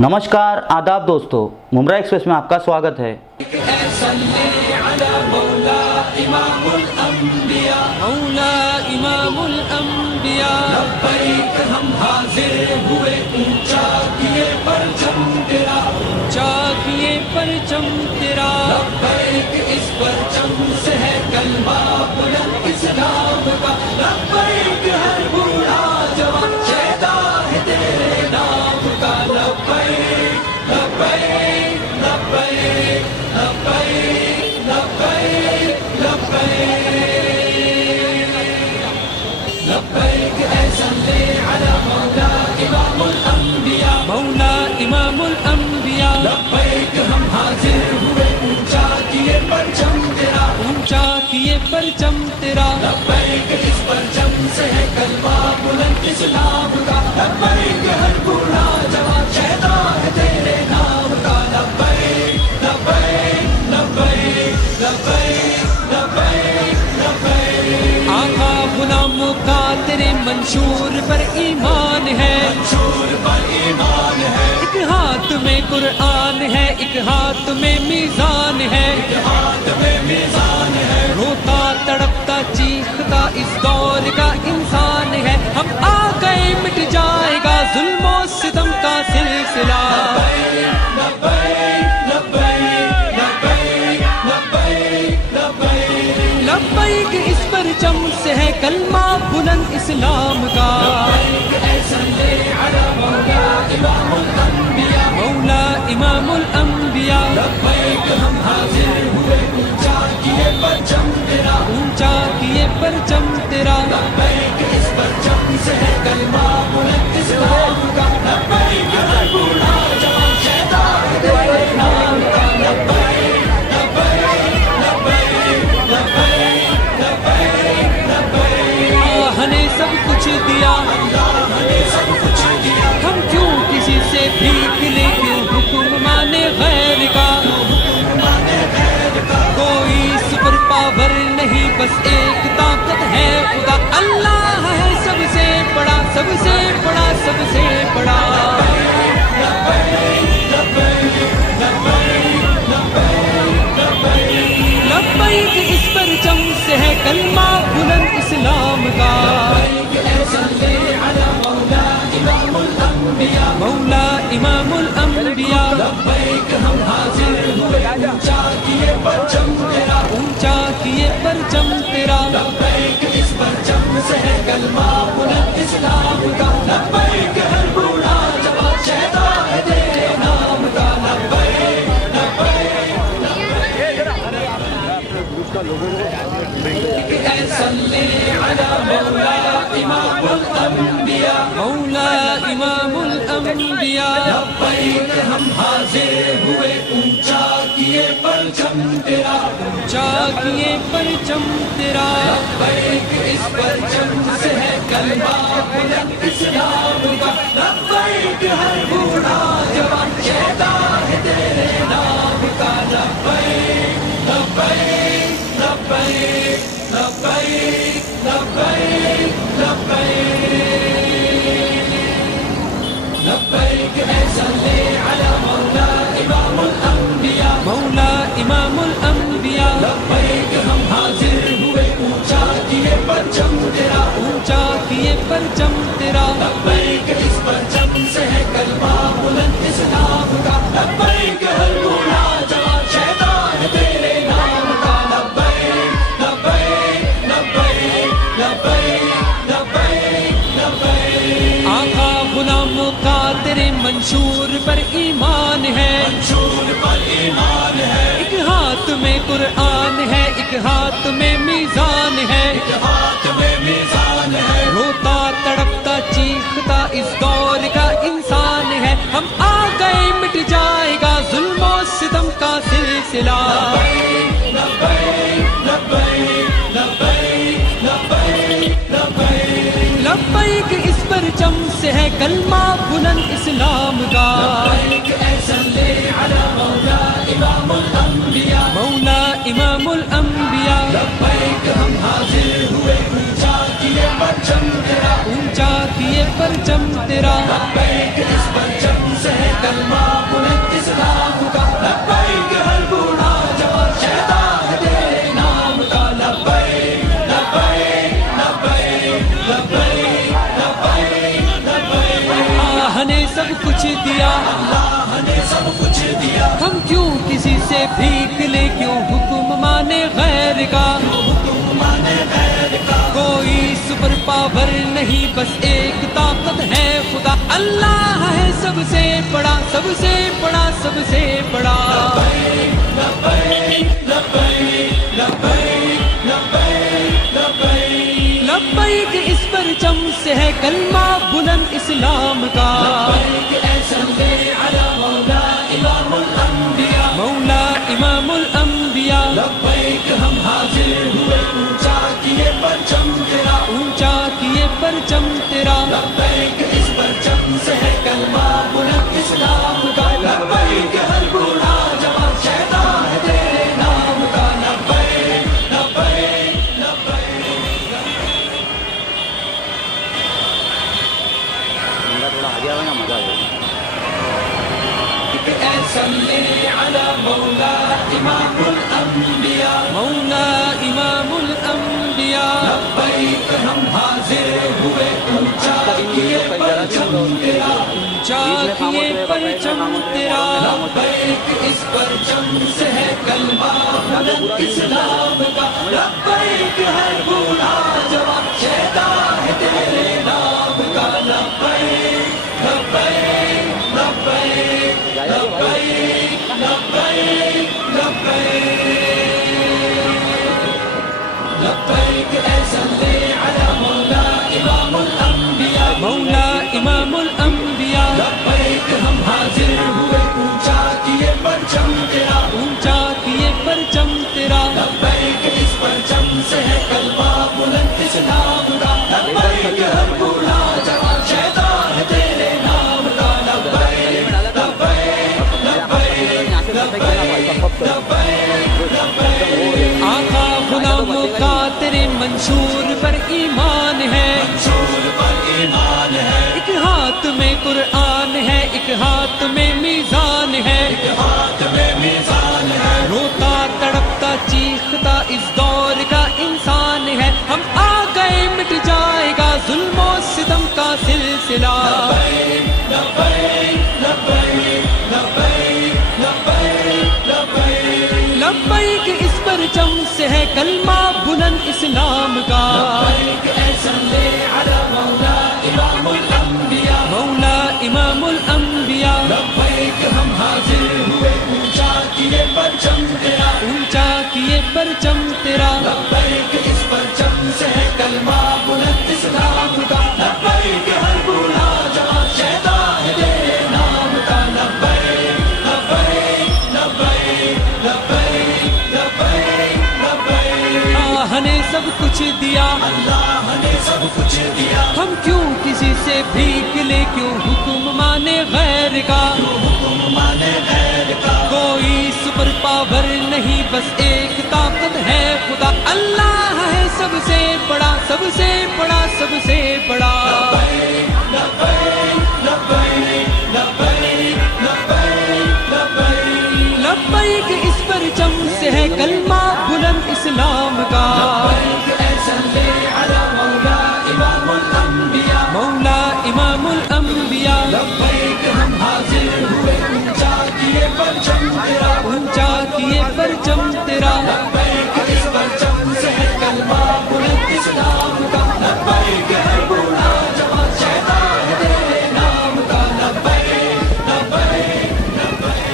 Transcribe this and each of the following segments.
नमस्कार आदाब दोस्तों, मुमरा एक्सप्रेस में आपका स्वागत है। हम हाजिर हुए ऊंचा किए परचम तेरा, ऊंचा किए परचम तेरा। लब्बैक इस परचम से है कलमा बुलंद इस्लाम का। लब्बैक हर बूढ़ा जवान शहदा है तेरे नाम का। लब्बैक लब्बैक लब्बैक लब्बैक लब्बैक लब्बैक लब्बैक ऐ सल्ले अला मौला इमामुल अंबिया, मौला इमामुल अंबिया। लब्बैक हम हाजिर हुए ऊंचा किए परचम तेरा, ऊंचा किए परचम तेरा। लब्बैक इस परचम से है कलमा बुलंद इस्लाम का। लब्बैक हर बूढ़ा जवान शहदा है तेरे नाम का। लब्बैक लब्बैक लब्बैक लब्बैक लब्बैक लब्बैक। आका गुलामों का तेरे मंशूर पर ईमान है, मंशूर पर ईमान है। एक हाथ में कुरान है, एक हाथ में मीज़ान है, एक हाथ में मीज़ान है। रोता तड़पता चीखता इस दौर का इंसान है। हम आ गए मिट जाएगा जुल्म और सितम का सिलसिला। लब्बैक लब्बैक लब्बैक लब्बैक लब्बैक लब्बैक इस परचम से है कलमा बुलंद इस्लाम का। लब्बैक ऐ सल्ले अला मौला इमामुल अंबिया, मौला इमामुल अंबिया। लब्बैक हम हाजिर हुए ऊंचा किए परचम तेरा, ऊंचा किए परचम तेरा। लब्बैक इस परचम से है कलमा बुलंद इस्लाम का। लब्बैक हर बूढ़ा जवान शहदा है तेरे नाम का। लब्बैक लब्बैक लब्बैक लब्बैक लब्बैक लब्बैक। अल्लाह ने सब कुछ दिया, अल्लाह ने सब कुछ दिया। हम क्यों किसी से भीख ले, क्यों हुक्म माने गैर का। कोई सुपर पावर नहीं, बस एक ताकत है खुदा। अल्लाह है सबसे बड़ा, सबसे बड़ा, सबसे बड़ा। लब्बैक इस परचम से है कलमा बुलंद इस्लाम का। मौला इमामुल अंबिया। लब्बैक हम हाजिर हुए ऊंचा किए परचम तेरा, ऊंचा किए परचम तेरा। लब्बैक इस परचम से है कलमा बुलंद इस्लाम का। लब्बैक हर बूढ़ा जवान शहदा है तेरे नाम का। लब्बैक लब्बैक लब्बैक सल्ले अला मौला इमामुल अंबिया, मौला इमामुल अंबिया। लब्बैक हम हाजिर हुए ऊंचा किए परचम तेरा, ऊंचा किए परचम तेरा। लब्बैक इस परचम से है कलमा बुलंद इस्लाम का। लब्बैक हर बूढ़ा जवान शहदा है तेरे नाम का। लब्बैक लब्बैक लब्बैक लब्बैक लब्बैक लब्बैक लब्बैक ऐ सल्ले अला मौला इमामुल अंबिया, मौला इमामुल अंबिया। लब्बैक हम हाजिर हुए ऊंचा किए परचम तेरा, ऊंचा किए परचम तेरा। लब्बैक इस परचम से है कलमा बुलंद इस्लाम का। लब्बैक हर बूढ़ा जवान शहदा है तेरे नाम का। लब्बैक लब्बैक लब्बैक लब्बैक लब्बैक लब्बैक। आका गुलामों का तेरे मंशूर पर ईमान है, मंशूर पर ईमान है। एक हाथ में कुरान है, एक हाथ में मीज़ान है, एक हाथ में मीज़ान है। रोता तड़पता चीखता इस दौर का इंसान है। हम आ गए मिट जाएगा जुल्म और सितम का सिलसिला। लब्बैक लब्बैक लब्बैक लब्बैक लब्बैक लब्बैक इस परचम से है कलमा बुलंद इस्लाम का। लब्बैक ऐ सल्ले अला मौला इमामुल अंबिया, मौला इमामुल अंबिया। लब्बैक हम हाजिर हुए ऊंचा किए परचम तेरा, ऊंचा किए परचम तेरा। लब्बैक इस परचम से है कलमा बुलंद इस्लाम का लब्बैक हर बूढ़ा जवान शहदा है तेरे नाम का लब्बैक लब्बैक लब्बैक लब्बैक लब्बैक लब्बैक अल्लाह ने सब कुछ दिया अल्लाह ने सब कुछ दिया हम क्यों किसी से भीख ले क्यों हुक्म माने गैर का हुक्म माने गैर का कोई सुपर पावर नहीं बस एक ताकत है खुदा अल्लाह है सबसे बड़ा सबसे बड़ा सबसे बड़ा लब्बैक लब्बैक लब्बैक लब्बैक लब्बैक लब्बैक लब्बैक इस परचम से है कलमा बुलंद इस्लाम का लब्बैक ऐ सल्ले अला मौला इमामुल अंबिया मौला इमामुल अंबिया लब्बैक हम हाजिर हुए ऊंचा किए परचम तेरा ऊंचा किए परचम तेरा लब्बैक इस परचम से है कलमा बुलंद इस्लाम का लब्बैक हर बूढ़ा जवान शहदा है तेरे नाम का लब्बैक लब्बैक लब्बैक थोड़ा आगे आवे ना मजा आ जाएगा ऐ सल्ले अला मौला इमामुल अंबिया मौला इमामुल अंबिया लब्बैक हम हाजिर हुए ऊंचा किए परचम तेरा ऊंचा किए परचम तेरा लब्बैक इस परचम से है कलमा बुलंद इस्लाम का लब्बैक हर बूढ़ा जवान शहदा है तेरे नाम का लब्बैक लब्बैक लब्बैक लब्बैक लब्बैक लब्बैक लब्बैक ऐ सल्ले अला मौला इमामुल अंबिया मौला इमामुल अंबिया लब्बैक हम हाजिर हुए ऊंचा किए परचम तेरा ऊंचा किए परचम तेरा लब्बैक इस परचम से है कलमा बुलंद इस्लाम का लब्बैक हर बूढ़ा जवान शहदा है तेरे नाम का लब्बैक लब्बैक लब्बैक लब्बैक लब्बैक आका गुलामों का तेरे मंशूर पर ईमान है मंशूर पर ईमान है एक हाथ में कुरान है एक हाथ में मीज़ान है एक हाथ में मीज़ान है रोता तड़पता चीखता इस दौर का इंसान है हम आ गए मिट जाएगा जुल्म और सितम का सिलसिला लब्बैक लब्बैक लब्बैक लब्बैक लब्बैक लब्बैक लब्बैक इस परचम से है कलमा बुलंद इस्लाम का लब्बैक ऐ सल्ले अला मौला इमामुल अंबिया मौला इमामुल अंबिया लब्बैक हम हाजिर हुए ऊंचा किए परचम तेरा ऊंचा किए परचम तेरा लब्बैक इस परचम से है कलमा बुलंद इस्लाम का लब्बैक हर बूढ़ा जवान शहदा है तेरे नाम का लब्बैक लब्बैक लब्बैक लब्बैक लब्बैक लब्बैक अल्लाह ने सब कुछ दिया अल्लाह ने सब कुछ दिया हम क्यों किसी से भीख ले क्यों हुक्म माने गैर का हुक्म माने गैर का कोई सुपर पावर नहीं बस एक ताकत है खुदा अल्लाह है सबसे बड़ा सबसे बड़ा सबसे बड़ा लब्बैक लब्बैक लब्बैक लब्बैक लब्बैक लब्बैक लब्बैक इस परचम से है कलमा बुलंद इस्लाम का लब्बैक ऐ सल्ले अला मौला इमामुल अंबिया मौला इमामुल अंबिया लब्बैक हम हाजिर हुए ऊंचा किए परचम तेरा ऊंचा किए परचम तेरा लब्बैक इस परचम से है कलमा बुलंद इस्लाम का लब्बैक हर बूढ़ा जवान शहदा है तेरे नाम का लब्बैक लब्बैक लब्बैक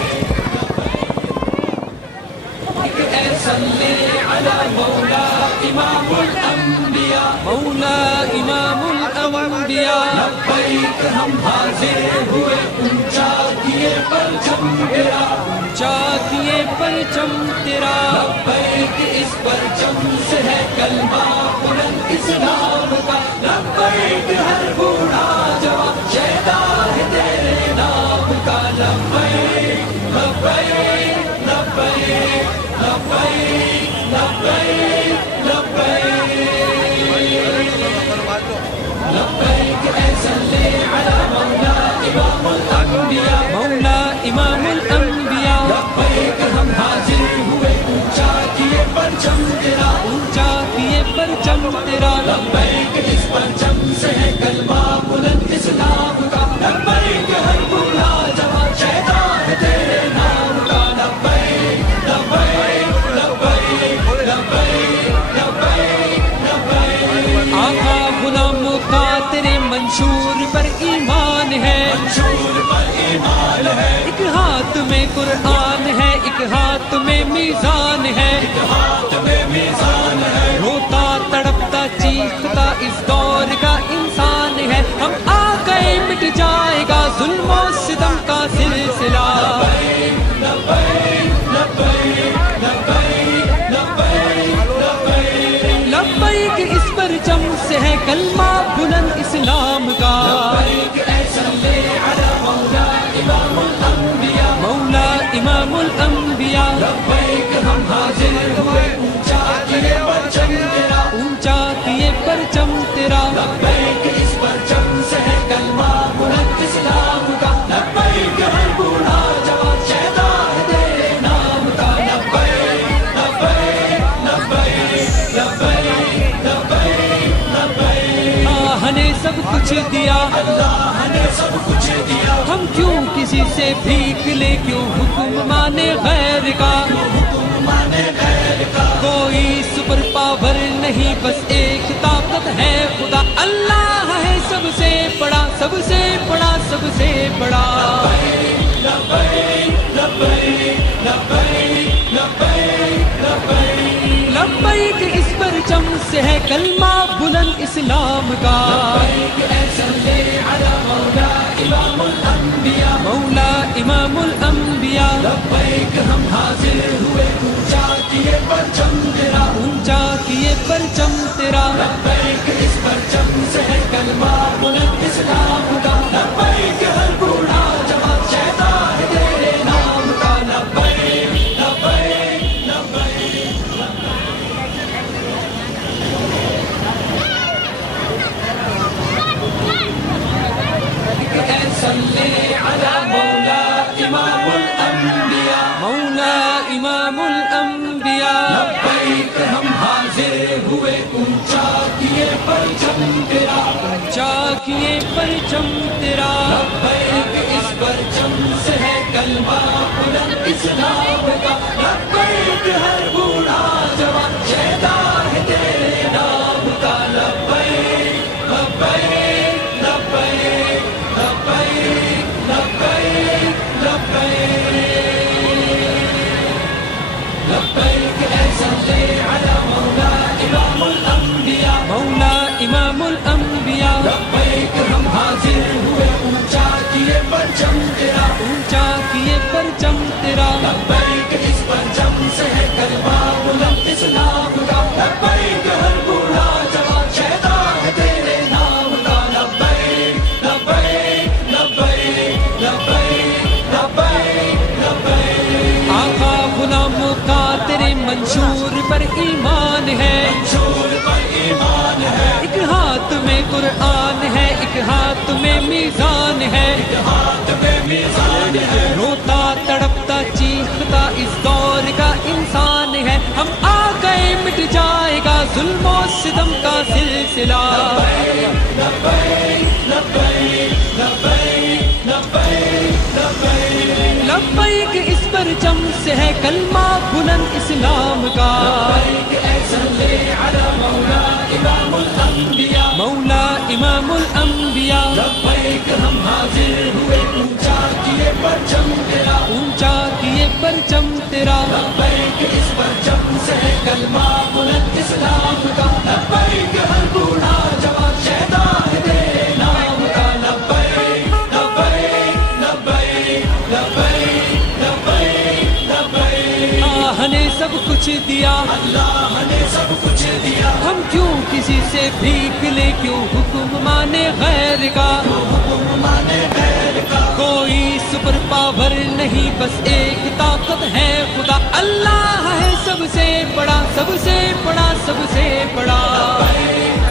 ऐ सल्ले अला मौला इमामुल अंबिया मौला इमामुल अंबिया लब्बैक हम हाजिर हुए ऊंचा किए परचम तेरा ऊंचा किए परचम तेरा लब्बैक इस परचम से है कलमा बुलंद इस्लाम का लब्बैक हर बूढ़ा जवान शहदा है तेरे नाम का लब्बैक लब्बैक लब्बैक लब्बैक लब्बैक लब्बैक लब्बैक ऐ सल्ले अला मौला इमामुल अंबिया मौला یہ پرچم تیرا لبیک اس پرچم سے ہے کلمہ بلند اسلام کا لبیک ہر بوڑھا جوان شہدا ہے تیرے نام کا لبیک لبیک لبیک لبیک لبیک لبیک آقا غلاموں کا تیرے منشور پر ایمان ہے منشور پر ایمان ہے ایک ہاتھ میں قرآن ہے ایک ہاتھ میں میزان ہے ایک ہاتھ میں میزان ہے روتا تڑپتا چیختا اس دور کا انسان ہے ہم آ گئے مٹ جائے گا ظلم و ستم کا سلسلہ لبیک لبیک لبیک لبیک لبیک لبیک اس پرچم سے ہے کلمہ بلند اسلام کا لبیک اے صلی علی مولا امام الانبیاء مولا امام الانبیاء لبیک ہم حاضر ہوئے اونچا کیے پرچم تیرا اونچا کیے پرچم تیرا لبیک اس پرچم سے ہے کلمہ بلند اسلام کا لبیک ہر بوڑھا جوان شہدا ہے تیرے نام کا لبیک لبیک لبیک لبیک لبیک لبیک اللہ نے سب کچھ دیا اللہ نے سب کچھ دیا ہم کیوں کسی سے بھیک لے کیوں حکم مانے غیر کا حکم مانے غیر کا کوئی سپر پاور نہیں بس ایک طاقت ہے خدا اللہ ہے سب سے بڑا سب سے بڑا سب سے بڑا لبیک لبیک لبیک لبیک لبیک لبیک اس پرچم سے ہے کلمہ بلند اسلام کا لبیک اے صلی علی مولا امام الانبیاء مولا امام الانبیاء لبیک ہم حاضر ہوئے اونچا کیے پرچم تیرا اونچا کیے پرچم تیرا لبیک اس پرچم سے ہے کلمہ بلند اسلام کا لبیک ہر بوڑھا جوان شہدا ہے تیرے نام کا لبیک لبیک لبیک اے صلی علی مولا امام الانبیاء مولا امام الانبیاء لبیک ہم حاضر ہوئے اونچا کیے پرچم تیرا اونچا کیے پرچم تیرا لبیک اس پرچم سے ہے کلمہ بلند اسلام کا لبیک ہر بوڑھا جوان شہدا ہے تیرے نام کا لبیک لبیک لبیک لبیک لبیک لبیک اے صلی علی مولا امام الانبیاء مولا امام الانبیاء لبیک ہم حاضر ہوئے اونچا کیے پرچم تیرا اونچا کیے پرچم تیرا لبیک اس پرچم سے ہے کلمہ بلند اسلام کا لبیک ہر بوڑھا جوان شہدا ہے تیرے نام کا لبیک لبیک لبیک لبیک لبیک لبیک آقا غلاموں کا تیرے منشور پر ایمان ہے منشور پر ایمان ہے ایک ہاتھ میں قرآن ہے ایک ہاتھ میں میزان ہے ایک ہاتھ میں میزان ہے روتا تڑپتا چیختا اس دور کا انسان ہے ہم آ گئے مٹ جائے گا ظلم و ستم کا سلسلہ لبیک لبیک لبیک لبیک لبیک لبیک لبیک اس پرچم سے ہے کلمہ بلند اسلام کا لبیک اے صلی علی مولا امام الانبیاء مولا امام الانبیاء لبیک ہم حاضر ہوئے اونچا کیے پرچم تیرا اونچا کیے پرچم تیرا لبیک اس پرچم سے ہے کلمہ بلند اسلام کا لبیک ہر بوڑھا جوان شہدا ہے تیرے نام کا لبیک لبیک لبیک لبیک لبیک لبیک اللہ نے سب کچھ دیا اللہ نے سب کچھ دیا ہم کیوں کسی سے بھیک لے کیوں حکم مانے غیر کا حکم مانے غیر کا کوئی سپر پاور نہیں بس ایک طاقت ہے خدا اللہ ہے سب سے بڑا سب سے بڑا سب سے بڑا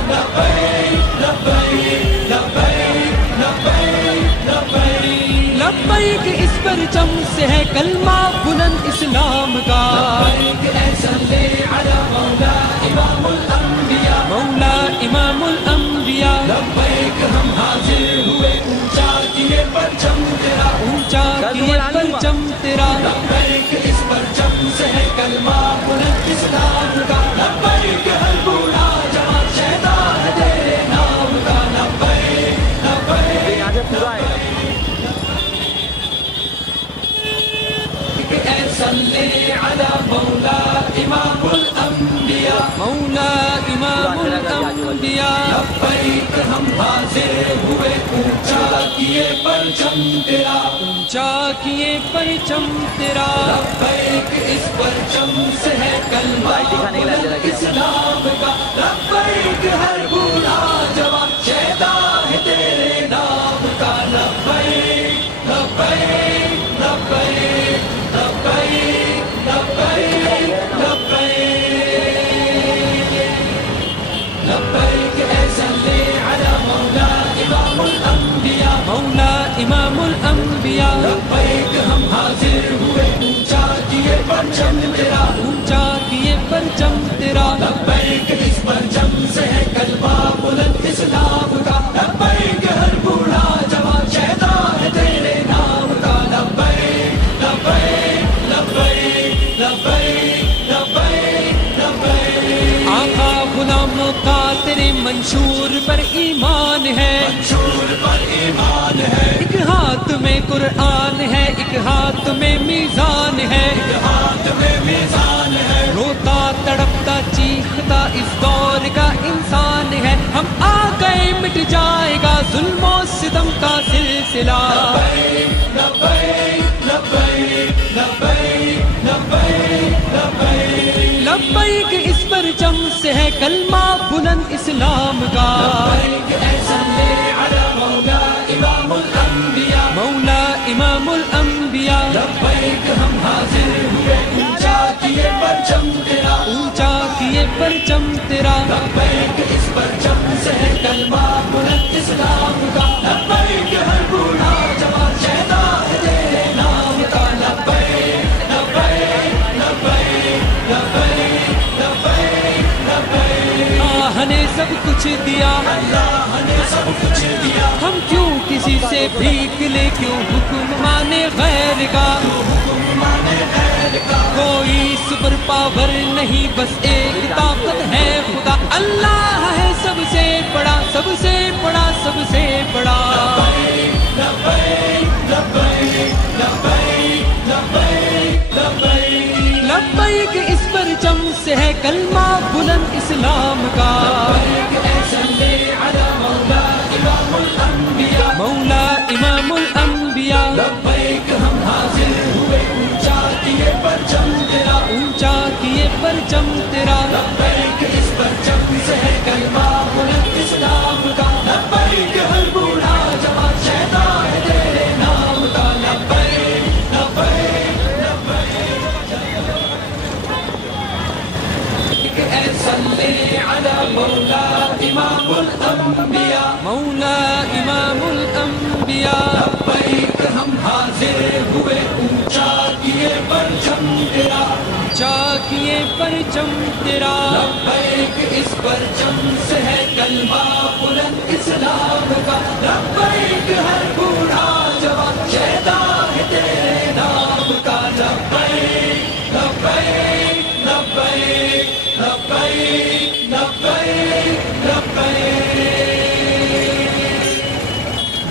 لبیک لبیک لبیک لبیک لبیک لبیک اس پرچم سے ہے کلمہ بلند اسلام کا لبیک اے صلی علی مولا امام الانبیاء ये परचम तेरा लब्बैक इस परचम से है कलमा बुलंद इस्लाम का लब्बैक हर बूढ़ा जवान शहदा है तेरे नाम का लब्बैक लब्बैक यहाँ से पूरा आएगा सल्ले अला मौला इमामुल अंबिया मौला इमामुल अंबिया लब्बैक हम हाजिर हुए ऊंचा किए परचम तेरा ऊंचा किए परचम तेरा लब्बैक इस परचम से है कलमा इस्लाम का लब्बैक हर बूढ़ा जवान शहदा है तेरे नाम का लब्बैक लब्बैक लब्बैक मौला इमामुल अंबिया लब्बैक हम हाजिर हुए ऊंचा किए परचम तेरा ऊंचा किए परचम तेरा लब्बैक इस परचम से है कलमा बुलंद इस्लाम का लब्बैक हर बूढ़ा जवान शहदा है तेरे नाम का लब्बैक लब्बैक लब्बैक लब्बैक लब्बैक लब्बैक आका गुलामों का तेरे मंशूर पर ईमान है मंशूर पर ईमान है एक हाथ में कुरान है एक हाथ में मीज़ान है एक हाथ में मीज़ान है रोता तड़पता चीखता इस दौर का इंसान है हम आ गए मिट जाएगा जुल्म और सितम का सिलसिला लब्बैक लब्बैक लब्बैक लब्बैक लब्बैक लब्बैक इस परचम से है कलमा बुलंद इस्लाम का लब्बैक सल्ले अला मौला इमामुल अंबिया मौला इमामुल अंबिया लब्बैक हम हाजिर हुए ऊंचा किए परचम तेरा ऊंचा किए परचम तेरा लब्बैक इस परचम से है कलमा बुलंद इस्लाम का लब्बैक हर बूढ़ा जवान शहदा है तेरे नाम का लब्बैक लब्बैक लब्बैक लब्बैक लब्बैक लब्बैक अल्लाह ने सब कुछ दिया अल्लाह ने सब कुछ दिया हम क्यों किसी से भीख ले क्यों हुक्म माने गैर का हुक्म माने गैर का कोई सुपर पावर नहीं बस एक ताकत है खुदा अल्लाह है सबसे बड़ा सबसे बड़ा सबसे बड़ा लब्बैक लब्बैक लब्बैक लब्बैक लब्बैक लब्बैक इस परचम से है कलमा बुलंद इस्लाम का मौला इमामुल अंबिया लब्बैक हम हाजिर हुए ऊंचा किए परचम तेरा ऊंचा किए परचम तेरा लब्बैक इस परचम से है कलमा बुलंद इस्लाम का लब्बैक हर बूढ़ा जवान शहदा है तेरे नाम का लब्बैक लब्बैक लब्बैक सल्ले अला मौला इमामुल अंबिया मौला इमामुल अंबिया लब्बैक हम हाजिर हुए ऊंचा किए परचम तेरा ऊंचा किए परचम तेरा लब्बैक इस परचम से है कलमा बुलंद इस्लाम का लब्बैक हर बूढ़ा जवान शहदा है तेरे नाम का लब्बैक लब्बैक लब्बैक लब्बैक लब्बैक लब्बैक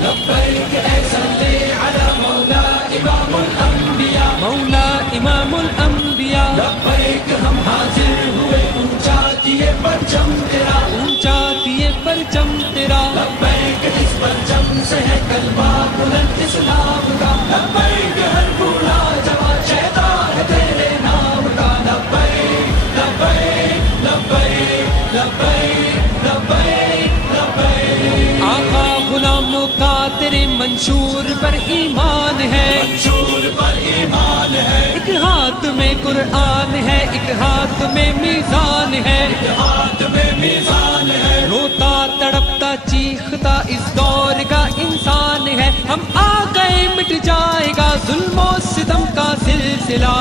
लब्बैक सल्ले अला मौला इमामुल अंबिया मौला इमामुल अंबिया लब्बैक हम हाजिर हुए ऊंचा किए परचम तेरा ऊंचा किए परचम तेरा लब्बैक इस परचम से है कलमा बुलंद इस्लाम का लब्बैक हर बूढ़ा जवान शहदा है तेरे नाम का लब्बैक लब्बैक लब्बैक लब्बैक लब्बैक लब्बैक आका गुलामों का तेरे मंशूर पर ईमान है मंशूर पर ईमान है एक हाथ में कुरान है एक हाथ में मीज़ान है एक हाथ में मीज़ान है रोता तड़पता चीखता इस दौर का इंसान है हम आ गए मिट जाएगा जुल्म और सितम का सिलसिला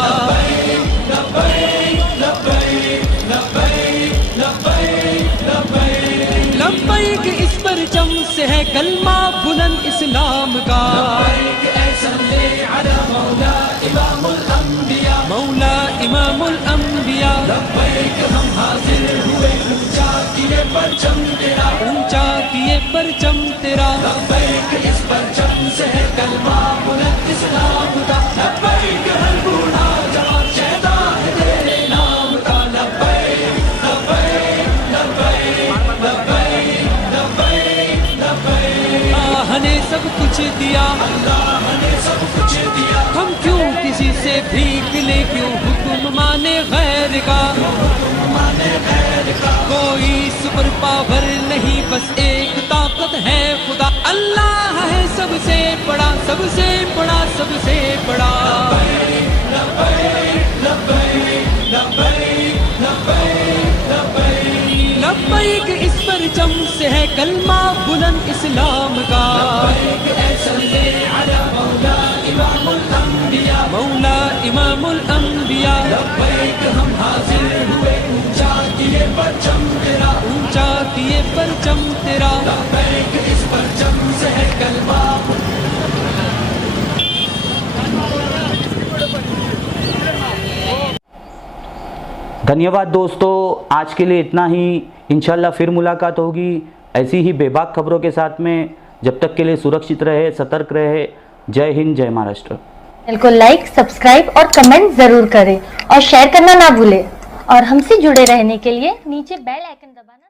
लब्बैक लब्बैक लब्बैक लब्बैक लब्बैक लब्बैक इस परचम से है कलमा बुलंद इस्लाम का लब्बैक على مولا امام الانبیاء مولا امام الانبیاء لبیک ہم حاضر ہوئے اونچا کیے پرچم تیرا اونچا کیے پرچم تیرا لبیک اس پرچم سے ہے کلمہ بلند اسلام کا لبیک ہر بوڑھا جوان شہدا ہے تیرے نام کا لبیک لبیک لبیک لبیک لبیک لبیک اللہ نے سب کچھ دیا اللہ نے سب کچھ دیا ہم کیوں کسی سے بھیک لے کیوں حکم مانے غیر کا کوئی سپر پاور نہیں بس ایک طاقت ہے خدا اللہ ہے سب سے بڑا سب سے بڑا سب سے بڑا لبیک اس پرچم سے ہے کلمہ بلند اسلام کا مولا امام الانبیاء لبیک ہم حاضر ہوئے اونچا کیے پرچم تیرا اونچا کیے پرچم تیرا لبیک اس پرچم سے ہے کلمہ धन्यवाद दोस्तों, आज के लिए इतना ही। इंशाल्लाह फिर मुलाकात होगी ऐसी ही बेबाक खबरों के साथ में। जब तक के लिए सुरक्षित रहे, सतर्क रहे। जय हिंद, जय महाराष्ट्र। चैनल को लाइक, सब्सक्राइब और कमेंट जरूर करें और शेयर करना ना भूलें। और हमसे जुड़े रहने के लिए नीचे बेल आइकन दबाना